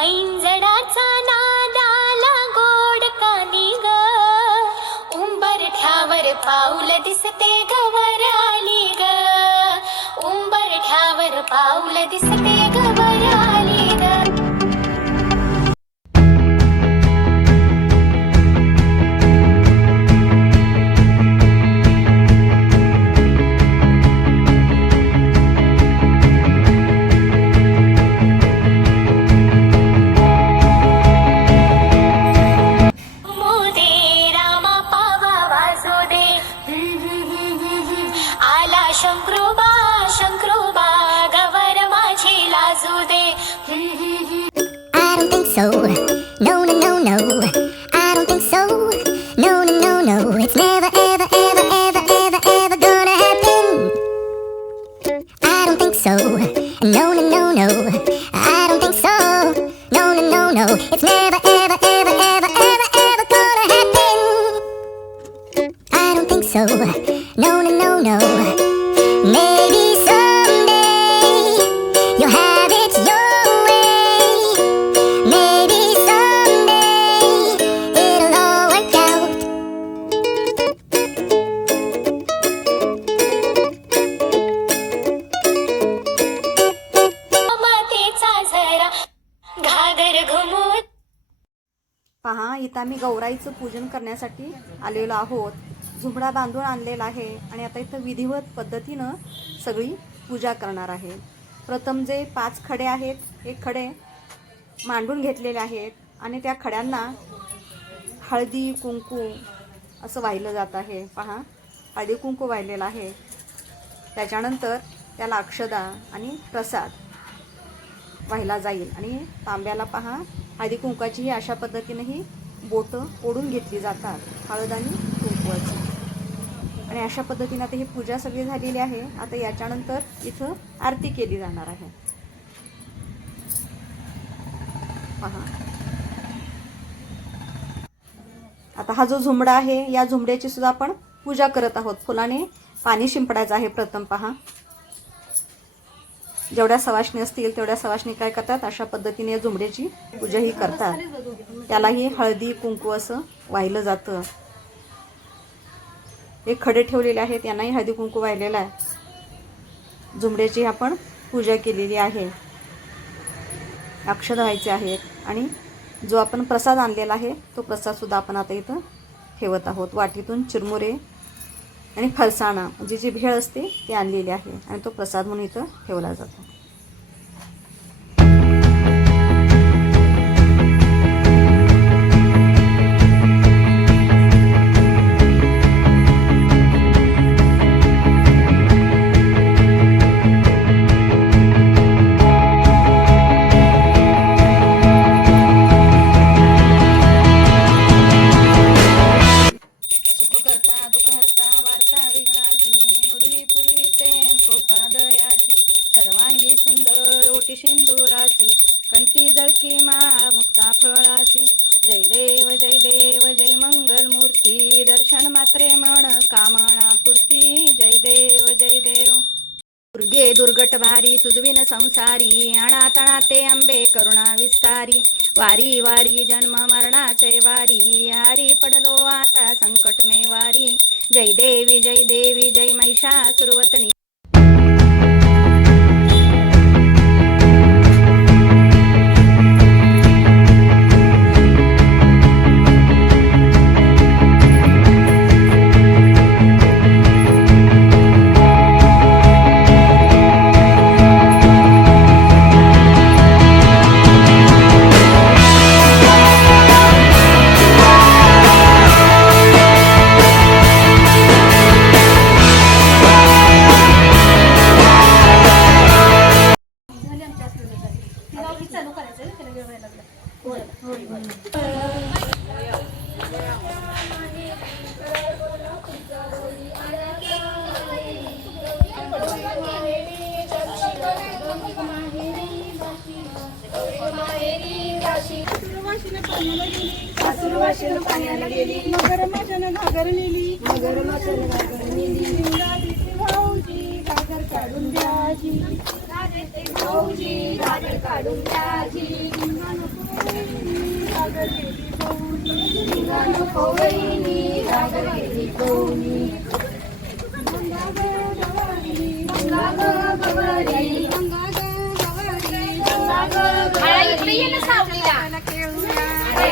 पैंजडाचा नादाला गोड कानी ग. उंबरठ्यावर पाऊल दिसते गवर आली ग. उंबरठ्यावर पाऊल दिसते गवर आम्ही गौराईचं पूजन करण्यासाठी आलेलो आहोत. झुंबडा बांधून आणलेला आहे आणि आता इथं विधिवत पद्धतीनं सगळी पूजा करणार आहे. प्रथम जे पाच खडे आहेत हे खडे मांडून घेतलेले आहेत आणि त्या खड्यांना हळदी कुंकू असं वाहिलं जात आहे. पहा हळदी कुंकू वाहिलेलं आहे. त्याच्यानंतर त्याला अक्षदा आणि प्रसाद वाहिला जाईल. आणि तांब्याला पहा हळदी कुंकाची ही अशा पद्धतीने ही बोटं ओढून घेतली जातात हळद आणि कुंकवाची आणि अशा पद्धतीने आता ही पूजा सगळी झालेली आहे. आता याच्यानंतर इथं आरती केली जाणार आहे. पहा. आता हा जो झुमडा आहे या झुंबड्याची सुद्धा आपण पूजा करत आहोत. फुलाने पाणी शिंपडायचं आहे प्रथम पहा. जेवढ्या सवाशणी असतील तेवढ्या सवाशणी काय करतात? अशा पद्धतीने या झुंबड्याची करतात. त्यालाही हळदी कुंकू असं वाहिलं जातं. हे खडे ठेवलेले आहेत यांनाही हळदी कुंकू वाहिलेला आहे. झुंबड्याची आपण पूजा केलेली आहे. अक्षर व्हायचे आहेत आणि जो आपण प्रसाद आणलेला आहे तो प्रसादसुद्धा आपण आता इथं ठेवत आहोत. वाटीतून चिरमुरे आणि फरसाणा म्हणजे जी भेळ असते ती आणलेली आहे. आणि तो प्रसाद म्हणून इथं ठेवला जातो. वारी तुझविन संसारी अणातणा ते अंबे करुणा विस्तारी. वारी वारी जन्म मरणाचे वारी हारी पडलो आता संकट मे वारी जय देवी जय देवी जय महिषा सुरवतनी सासू वाशील पाण्याला गेली मगर माझ्यान घागर नेली मगर माझ्यान घागर नेली राधेचे भाऊजी घागर काढून द्याजी राधेचे भाऊजी घागर काढून द्याजी लिंगा नको वहिनी घागर गेली पौनी लिंगा नको वहिनी घागर गेली पौनी गंगा ग गवारी गंगा ग गवारी गंगा ग गवारी गंगा ग गवारी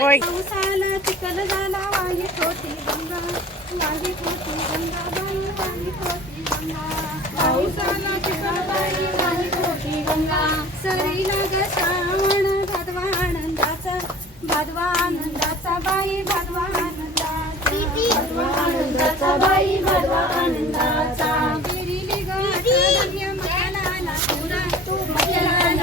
होय भादवा आनंदाचा बाई भादवा आनंदाचा भादवा आनंदाचा बाई भादवा आनंदाचा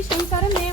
estamos em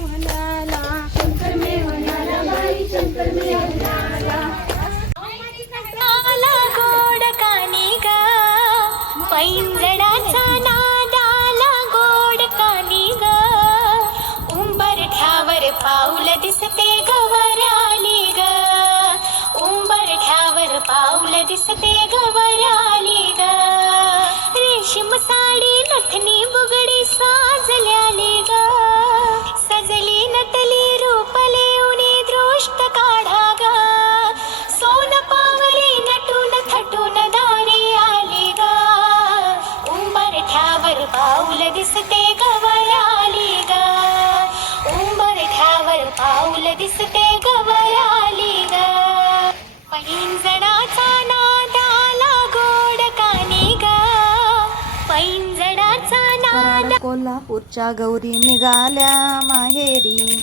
कोल्हापूरच्या गौरी निघाल्या माहेरी.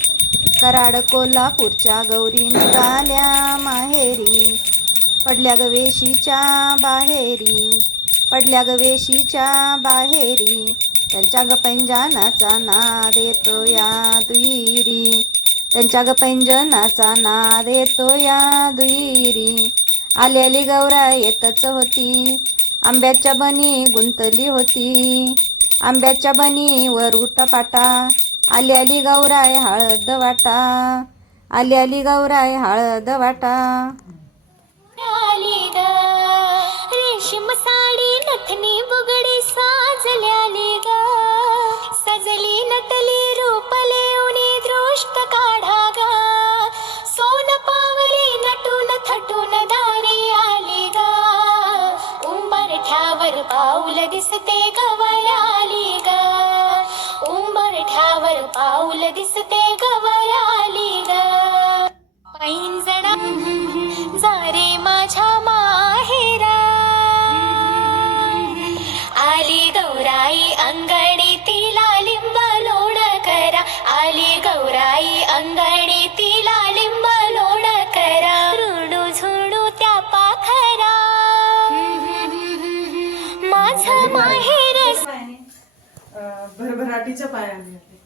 कराड कोल्हापूरच्या गौरी निघाल्या माहेरी. पडल्या गवेशीच्या बाहेरी. पडल्या गवेशीच्या बाहेरी. त्यांच्या गपंजनाचा नाद येतो या दुईरी त्यांच्या गपंजनाचा नाद येतो या दुईरी आलेली गौरा येतच होती. आंब्याच्या बनी गुंतली होती. आंब्याच्या बनीवर उटपाटा आली आली गौराय हळद वाटा. आली आली गौराय हळद वाटा. रेशीम साडी नथनी पायाने आले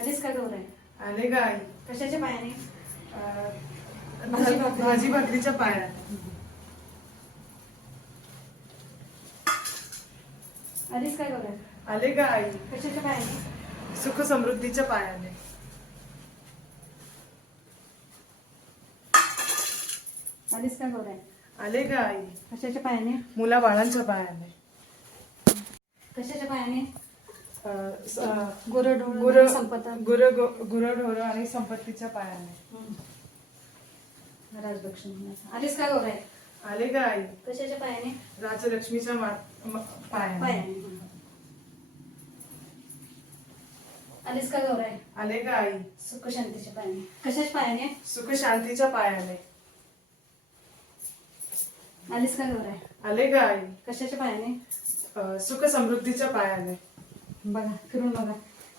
आलीस का गौराई आले ग आई कशाच्या पायाने भाजी- भाजी भाकरीच्या पायाने आलीस का गौराई आले ग आई कशाच्या पायाने सुख समृद्धीच्या पायाने आलीस का गौराई आले ग आई कशाच्या पायाने मुला बाळांच्या पायाने कशाच्या पायाने? गुर संपत गुर गुरढोर आणि संपत्तीच्या पायाने. आलीस का गौराई आले ग आई? कशाच्या पायाने? राजलक्ष्मीच्या मा- म- पायाने. पायाने आलीस का गौराई आले ग आई? सुख शांतीच्या पायाने. कशाच्या पायाने? सुख शांतीच्या पायाने. आलीस का गौराई आले ग आई? कशाच्या पायाने? सुख समृद्धीच्या पायाने. बघा फिरून बघा.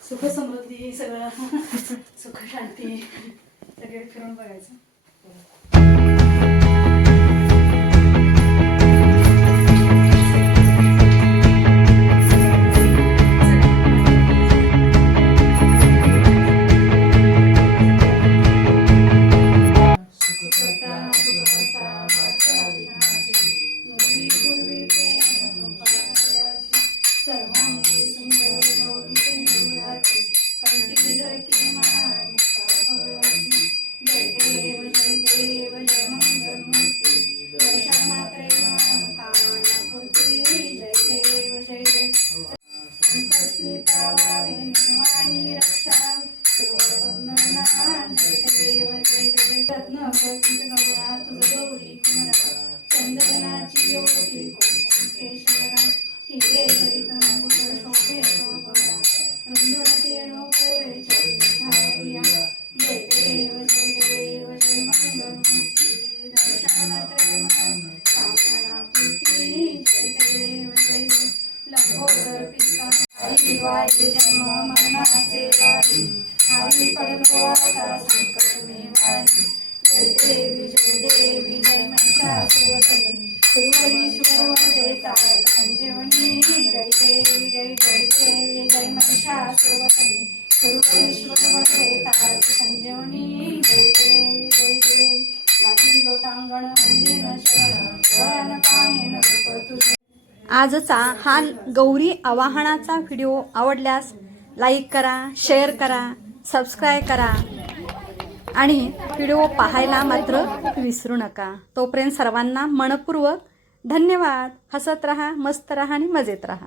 सुख समृद्धी सगळं. सुख शांती सगळे फिरून बघायचं. वारी जन्म मनाचे वारी. आई पडलो आता संकट मी वारी जय देवी जय देवी जय महिषासुरवदनी गुरुवरीश्वर वरदे तारक संजीवनी. जय देवी जय जय देवी जय महिषासुरवदनी गुरुवरीश्वर वरदे तारक संजीवनी. जय देवी जय देवी. नाही लोटांगण अंदिन शरण वळण पाहेन तुझे आजचा हा गौरी आवाहनाचा व्हिडिओ आवडल्यास लाईक करा शेअर करा सबस्क्राईब करा. आणि व्हिडिओ पाहायला मात्र विसरू नका. तोपर्यंत सर्वांना मनपूर्वक धन्यवाद. हसत रहा मस्त रहा आणि मजेत रहा.